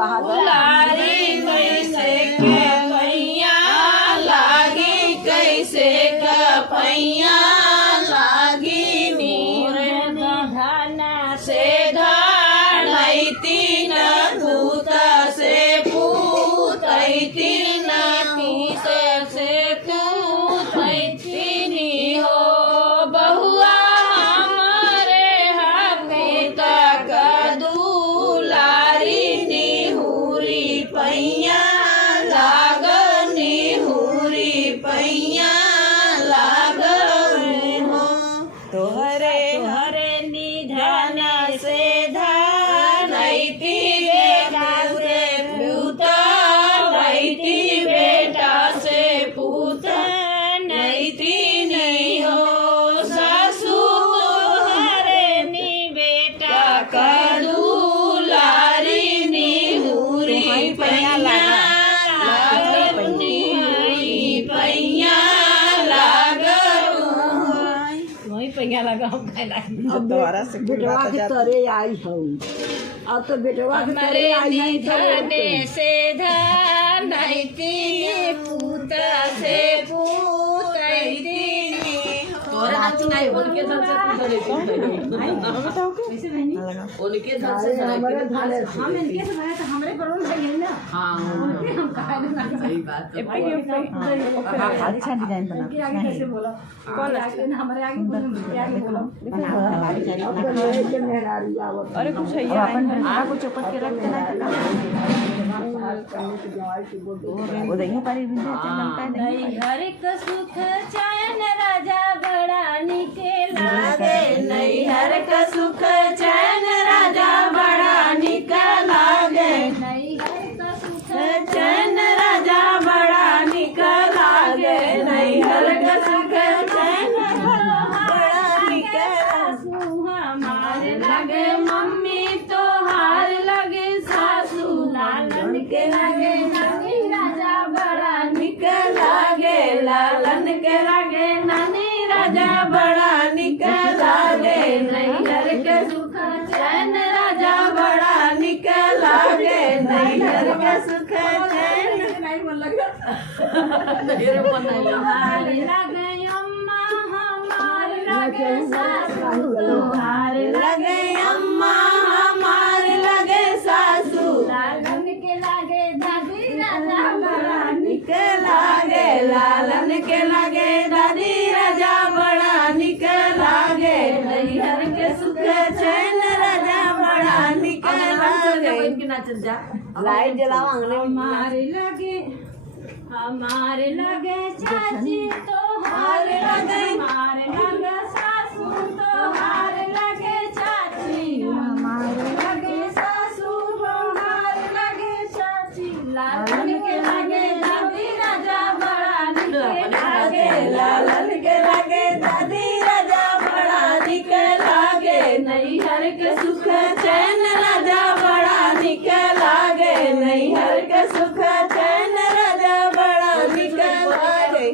कहाँ गए? लागी कैसे के पैया लागी कैसे का पैया लागी नीर निधाना से धानैती न पूत से पूतैती न पीस से पूतैती नी हो बहुआ हमारे हमेता का दुलारी निहुरी पैया लागो निहुरी पैया लागो हो तोहरे हरे निधन से धनैती बेटा से पूत नैती बेटा से पूत नैती नहीं हो सासू तोहरे नी बेटा का दुलारी निहुरी पैया लागो निहुरी पैया लागो वही पैया लगाओ अब दोबारा से बेटवा के तरे आई हूँ। अब तो बेटवा के तरे आई है धने से धनैती पूत से पूतैती तोरे नाच नहीं उनके धन से उनके धन से हमारे धाने हम इनके से बनाए तो हमरे बरोन है ना। हाँ उनके हम कहा ना सही बात है खाली छान डिजाइन बना उनके आगे कैसे बोला कौन आगे ना हमारे आगे बोला आगे बोला अरे कुछ है अपन को चौपट के रख देना वो देखिए पारी बिंदु चमकता है नहीं हर का सुख चैन राजा बड़ा निके लागे नहीं हर का सुख चैन राजा बड़ा निके लागे नहीं हर का सुख चैन राजा बड़ा निके लागे नहीं हर का सुख चैन बड़ा निके सासू हमारे लगे मम्मी तो हार लगे सासू लालन के लगे नानी राजा बड़ा निके लागे लालन के लगे नानी राजा बड़ा निके लागे नैहर के सुख चैन राजा बड़ा निके लागे नैहर के सुख चैन नहीं बोल लगा हमारे लगे अम्मा हमारे लगे सासू तुम्हारे लगे अम्मा हमारे लगे सासू लालन के लागे दादी राजा बड़ा निके लागे लालन के लागे दादी राजा बड़ा निके लागे नैहर के सुख चैन राजा बड़ा निके लागे लाइट जलाओ अंगने हमारे लगे चाची तो हारे लगे हमारे लगे सासू तो हारे लगे चाची हमारे लगे सासू तो हारे लगे चाची लालन के लगे दादी राजा बड़ा निके लागे लालन के लगे दादी राजा बड़ा निके लागे नैहर के सुख चैन राजा बड़ा निके लागे नैहर के सुख चैन राजा बड़ा निके लागे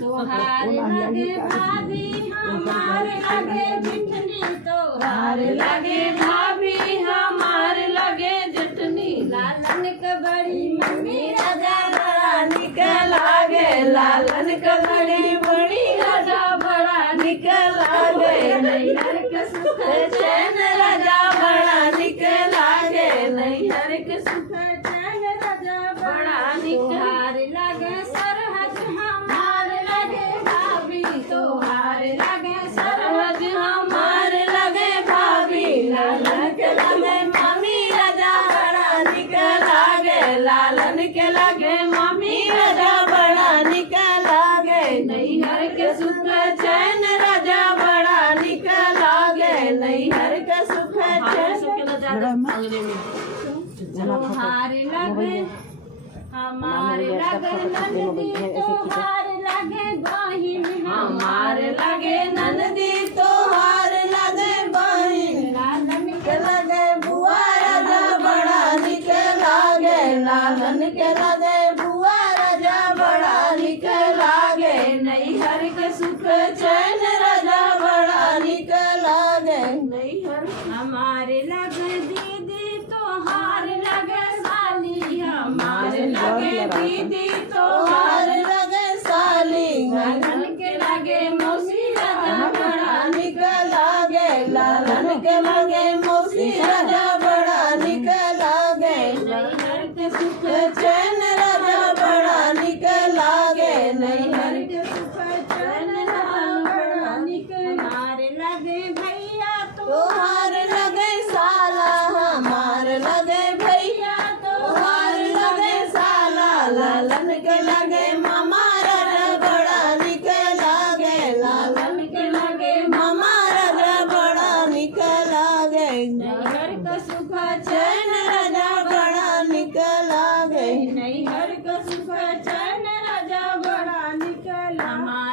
तोहारे लगे भाभी हमारे लगे जितनी तोहारे लगे भाभी हमारे लगे जितनी लालन का बड़ी मम्मी राजा बड़ा निके लागे लालन का बड़ी बड़ी राजा बड़ा निके लागे नैहर के सुख चैन राजा बड़ा निके लागे नैहर के सुख चैन राजा बड़ा निके लगे सरहद हमारे लगे भाभी तोहारे लगे सरहद हमारे लगे भाभी लालन के लगे मम्मी राजा बड़ा निके लागे लालन के लगे मम्मी राजा बड़ा निके लागे नैहर के सुख चैन राजा बड़ा निके लागे नैहर के सुख तोहारे लगे हमारे लगे नंदी तोहारे लगे बहिन हमारे लगे नंदी तोहारे लगे बहिन लालन के लगे बुआ राजा बड़ा निके लागे लालन के लगे बुआ राजा बड़ा निके लागे नैहर के सुख चैन राजा बड़ा निके लागे नैहर हमारे लगे दीदी तोहारे लगे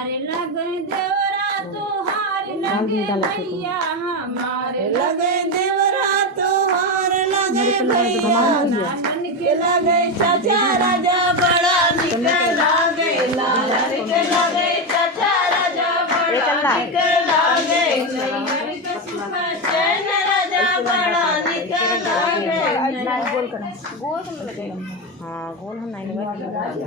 हमारे लगे देवरा तोहार लगे भैया हमारे लगे देवरा तोहार लगे भैया नानन के लगे चाचा राजा बड़ा निक लागे लालन के लगे चाचा राजा बड़ा निक लागे नैहर के सुख चैन राजा बड़ा निक लागे गोल करना गोल हाँ गोल हम नहीं